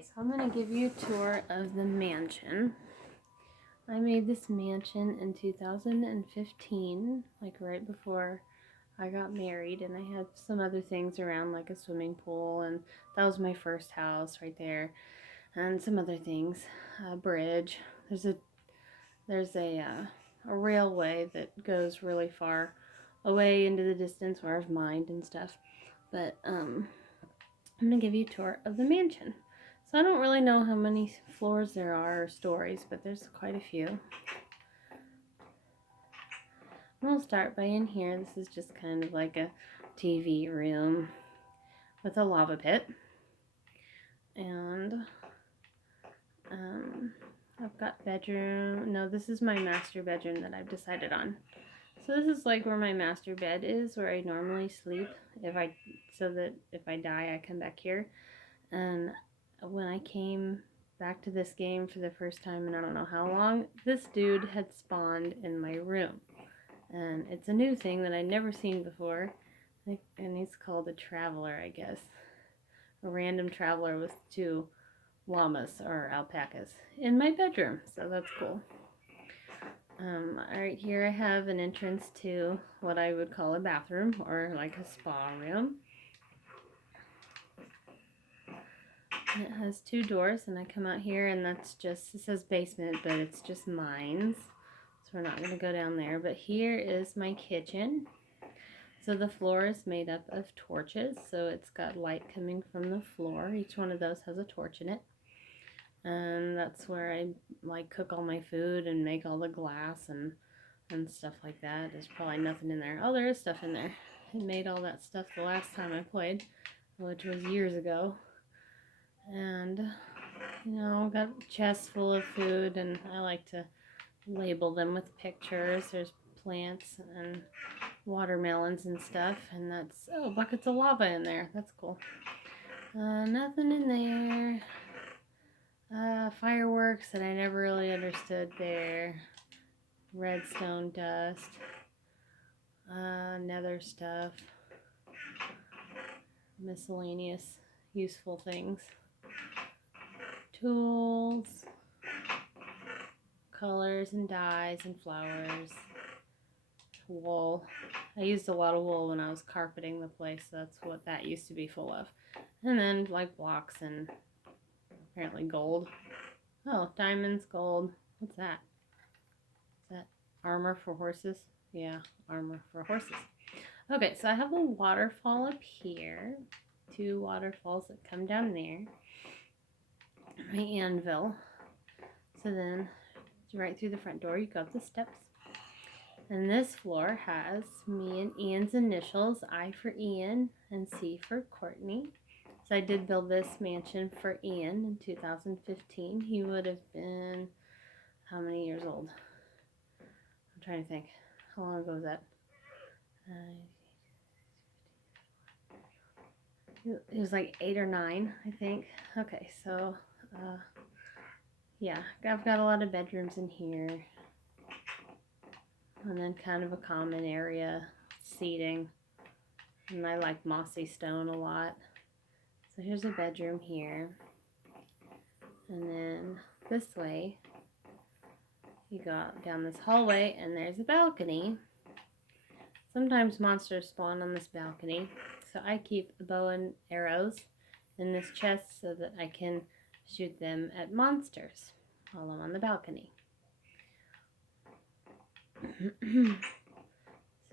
Okay, so I'm going to give you a tour of the mansion. I made this mansion in 2015, like right before I got married, and I had some other things around, like a swimming pool, and that was my first house right there, and some other things, a bridge. There's a railway that goes really far away into the distance where I've mined and stuff. But I'm going to give you a tour of the mansion. So I don't really know how many floors there are or stories, but there's quite a few. And we'll start by in here. This is just kind of like a TV room with a lava pit. And I've got bedroom. No, this is my master bedroom that I've decided on. So this is like where my master bed is, where I normally sleep so that if I die, I come back here. And when I came back to this game for the first time in I don't know how long, this dude had spawned in my room. And it's a new thing that I'd never seen before. And he's called a traveler, I guess. A random traveler with 2 llamas or alpacas in my bedroom. So that's cool. Right here I have an entrance to what I would call a bathroom or like a spa room. And it has 2 doors, and I come out here, and that's just, it says basement, but it's just mines. So we're not going to go down there. But here is my kitchen. So the floor is made up of torches, so it's got light coming from the floor. Each one of those has a torch in it. And that's where I like cook all my food and make all the glass and stuff like that. There's probably nothing in there. Oh, there is stuff in there. I made all that stuff the last time I played, which was years ago. And, you know, got chests full of food, and I like to label them with pictures. There's plants and watermelons and stuff, and that's, oh, buckets of lava in there. That's cool. Nothing in there. Fireworks that I never really understood there. Redstone dust. Nether stuff. Miscellaneous useful things. Tools. Colors and dyes and flowers. Wool. I used a lot of wool when I was carpeting the place. So that's what that used to be full of. And then like blocks and apparently gold. Oh, diamonds, gold. What's that? Is that armor for horses? Yeah, armor for horses. Okay, so I have a waterfall up here. 2 waterfalls that come down there. My anvil. So then, right through the front door, you go up the steps. And this floor has me and Ian's initials, I for Ian and C for Courtney. So I did build this mansion for Ian in 2015. He would have been, how many years old? I'm trying to think. How long ago was that? It was like 8 or 9, I think. Okay, so, yeah, I've got a lot of bedrooms in here. And then kind of a common area, seating. And I like mossy stone a lot. So here's a bedroom here. And then this way, you go out down this hallway, and there's a balcony. Sometimes monsters spawn on this balcony. So I keep a bow and arrows in this chest so that I can shoot them at monsters while I'm on the balcony. So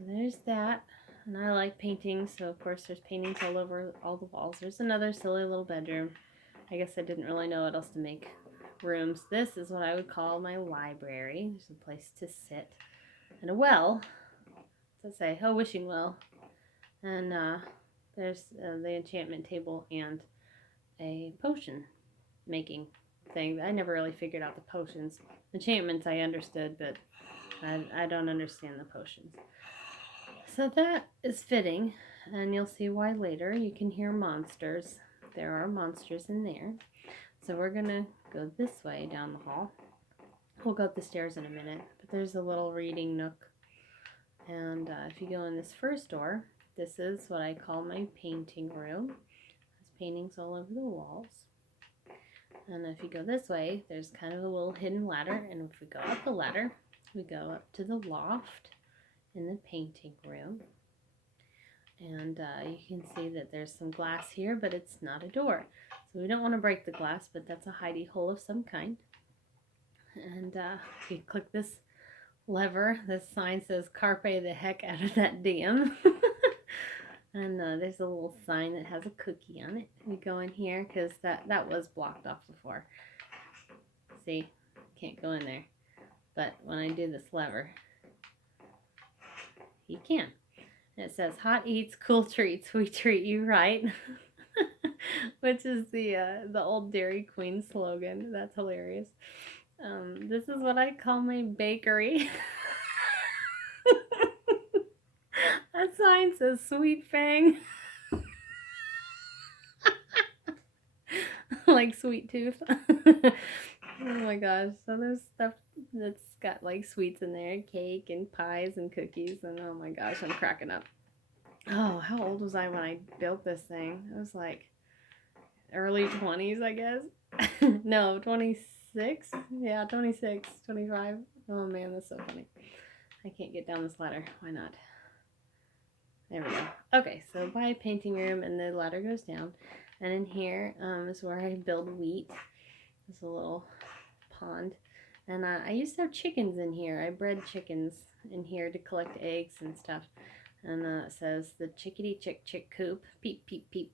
there's that. And I like painting, so of course there's paintings all over all the walls. There's another silly little bedroom. I guess I didn't really know what else to make rooms. This is what I would call my library. There's a place to sit. And a well. What's that say? Oh, wishing well. And there's the enchantment table and a potion making thing. I never really figured out the potions. Enchantments I understood, but I don't understand the potions. So that is fitting, and you'll see why later. You can hear monsters. There are monsters in there. So we're going to go this way down the hall. We'll go up the stairs in a minute, but there's a little reading nook. And if you go in this first door, this is what I call my painting room. There's paintings all over the walls. And if you go this way, there's kind of a little hidden ladder. And if we go up the ladder, we go up to the loft in the painting room. And you can see that there's some glass here, but it's not a door. So we don't want to break the glass, but that's a hidey hole of some kind. And if you click this lever, this sign says carpe the heck out of that dam. And there's a little sign that has a cookie on it. You go in here because that was blocked off before. See, can't go in there. But when I do this lever, you can. And it says hot eats, cool treats, we treat you right. Which is the old Dairy Queen slogan. That's hilarious. This is what I call my bakery. That sign says Sweet Fang. Like Sweet Tooth. Oh my gosh. So there's stuff that's got like sweets in there, cake and pies and cookies, and oh my gosh, I'm cracking up. Oh, how old was I when I built this thing? I was like early 20s, I guess. No, 26? Yeah, 26, 25. Oh man, that's so funny. I can't get down this ladder. Why not? There we go. Okay, so by a painting room, and the ladder goes down. And in here is where I build wheat. There's a little pond. And I used to have chickens in here. I bred chickens in here to collect eggs and stuff. And it says the chickadee chick chick coop. Peep, peep, peep.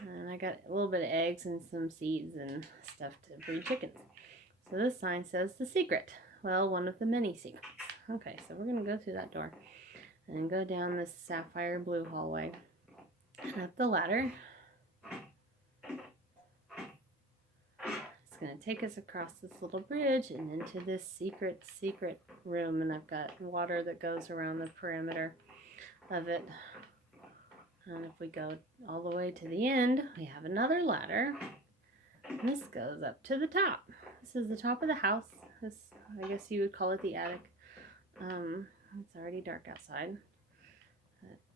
And I got a little bit of eggs and some seeds and stuff to breed chickens. So this sign says the secret. Well, one of the many secrets. Okay, so we're going to go through that door and go down this sapphire blue hallway and up the ladder. It's going to take us across this little bridge and into this secret room. And I've got water that goes around the perimeter of it. And if we go all the way to the end, we have another ladder. And this goes up to the top. This is the top of the house. This, I guess you would call it the attic. It's already dark outside.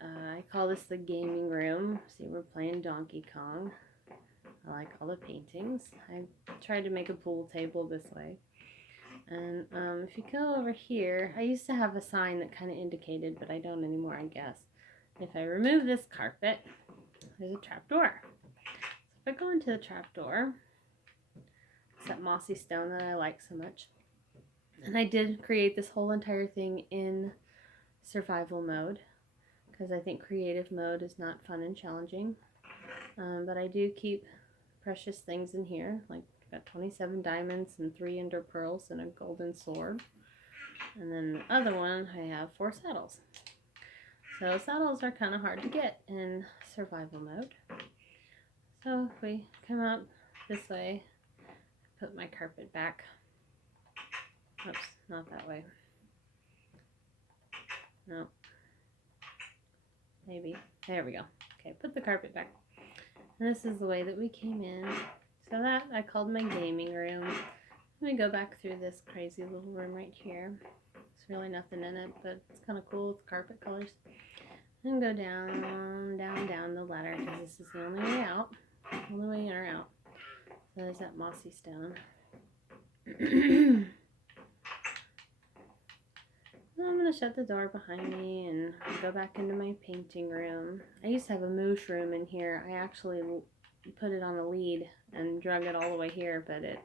I call this the gaming room. See, we're playing Donkey Kong. I like all the paintings. I tried to make a pool table this way. And if you go over here, I used to have a sign that kind of indicated, but I don't anymore, I guess. If I remove this carpet, there's a trap door. So if I go into the trap door, it's that mossy stone that I like so much. And I did create this whole entire thing in survival mode, because I think creative mode is not fun and challenging. But I do keep precious things in here, like I've got 27 diamonds and 3 ender pearls and a golden sword. And then the other one, I have 4 saddles. So saddles are kind of hard to get in survival mode. So if we come out this way, put my carpet back. Oops, not that way. No. Maybe. There we go. Okay, put the carpet back. And this is the way that we came in. So that I called my gaming room. Let me go back through this crazy little room right here. There's really nothing in it, but it's kind of cool with carpet colors. And go down, down the ladder, because this is the only way out. Only way in or out. So there's that mossy stone. I'm going to shut the door behind me and go back into my painting room. I used to have a moosh room in here. I actually put it on a lead and drug it all the way here, but it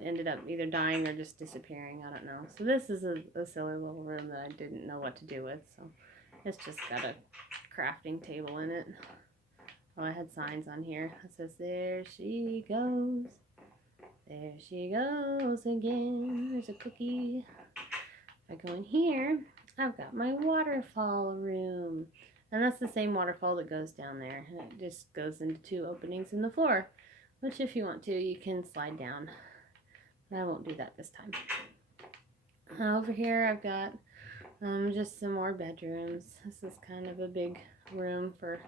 ended up either dying or just disappearing. I don't know. So this is a silly little room that I didn't know what to do with. So it's just got a crafting table in it. Oh, I had signs on here that says, there she goes. There she goes again. There's a cookie. If I go in here, I've got my waterfall room. And that's the same waterfall that goes down there. And it just goes into 2 openings in the floor, which if you want to, you can slide down. But I won't do that this time. Over here, I've got just some more bedrooms. This is kind of a big room for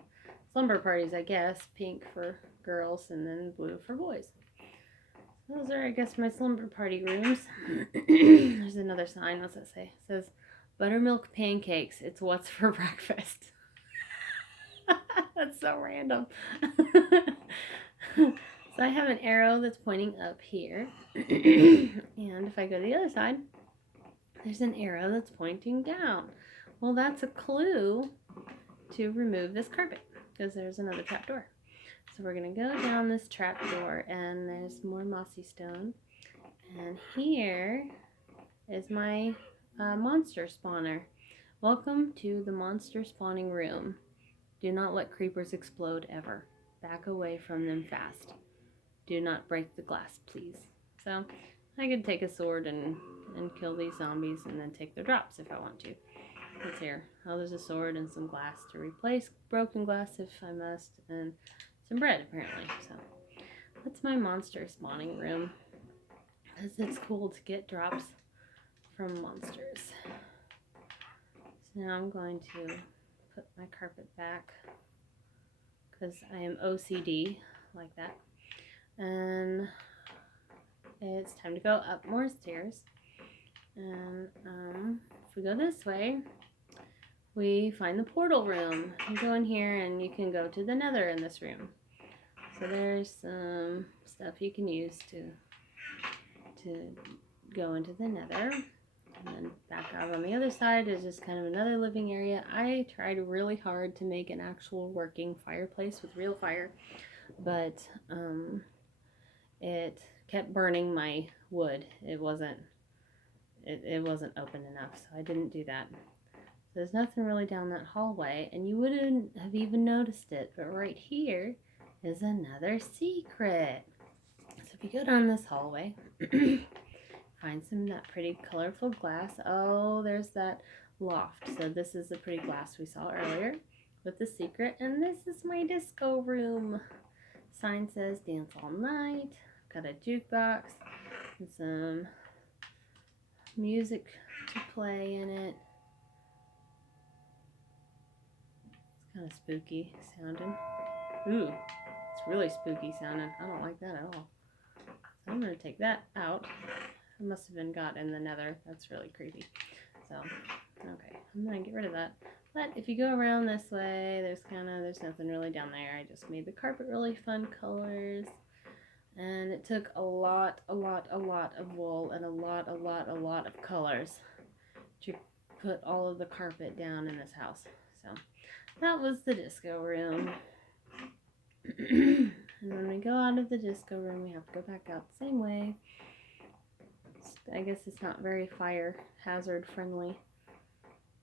slumber parties, I guess. Pink for girls and then blue for boys. Those are, I guess, my slumber party rooms. There's another sign. What's that say? It says, buttermilk pancakes. It's what's for breakfast. That's so random. So I have an arrow that's pointing up here. And if I go to the other side, there's an arrow that's pointing down. Well, that's a clue to remove this carpet because there's another trap door. So we're going to go down this trap door, and there's more mossy stone. And here is my monster spawner. Welcome to the monster spawning room. Do not let creepers explode ever. Back away from them fast. Do not break the glass, please. So I could take a sword and kill these zombies and then take their drops if I want to. What's here? Oh, there's a sword and some glass to replace broken glass if I must, and some bread apparently. So that's my monster spawning room, because it's cool to get drops from monsters. So now I'm going to put my carpet back because I am OCD like that. And it's time to go up more stairs. And if we go this way, we find the portal room. You go in here and you can go to the nether in this room. So there's some stuff you can use to go into the nether. And then back out on the other side is just kind of another living area. I tried really hard to make an actual working fireplace with real fire, but it kept burning my wood. It wasn't open enough, so I didn't do that. So there's nothing really down that hallway, and you wouldn't have even noticed it, but right here is another secret. So if you go down this hallway, find some of that pretty colorful glass. Oh, there's that loft. So this is the pretty glass we saw earlier with the secret, and this is my disco room. Sign says dance all night. Got a jukebox and some music to play in it. It's kind of spooky sounding. Ooh, it's really spooky sounding. I don't like that at all. So I'm going to take that out. It must have been got in the nether. That's really creepy. So, okay, I'm going to get rid of that. But if you go around this way, there's nothing really down there. I just made the carpet really fun colors. And it took a lot of wool and a lot of colors to put all of the carpet down in this house. So that was the disco room. And when we go out of the disco room, we have to go back out the same way. I guess it's not very fire hazard friendly.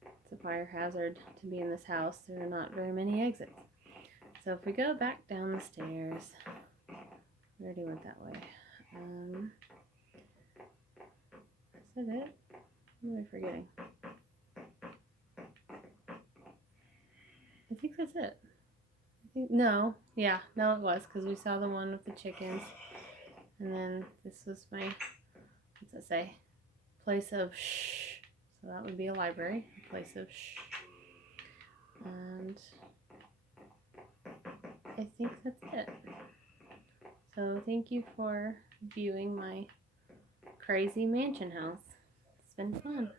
It's a fire hazard to be in this house. There are not very many exits. So if we go back down the stairs, we already went that way. Is that it? What am I forgetting? I think that's it. No, it was, because we saw the one with the chickens. And then this was my, what's it say? Place of shh. So that would be a library. A place of shh. And I think that's it. So thank you for viewing my crazy mansion house. It's been fun.